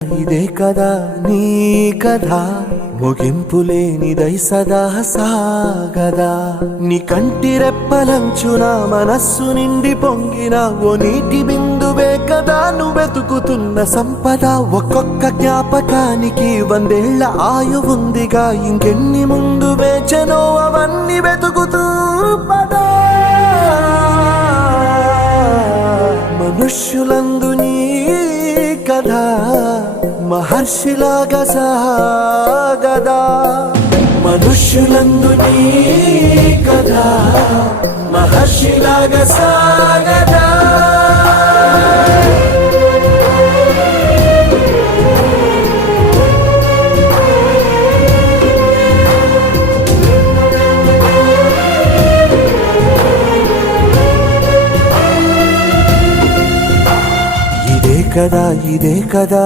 ఇదే కదా నీ కథ ముగింపులేనిదై సదా సాగదా నీ కంటి రెప్పలంచున మనస్సు నిండి పొంగిన ఓ నీటి బిందువే కదా నువ్వెతుకుతున్న సంపద ఒక్కొక్క జ్ఞాపకానికి 100 ఏళ్ల ఆయువుందిగా ఇంకెన్ని ముందు వేచనో అవన్నీ వెతుకుతూ పదా మనుష్యులందు నీ కథ మహర్షిలాగా సాగదా మనుష్యులందు నీ కథ మహర్షిలాగా సాగదా ఇదే కదా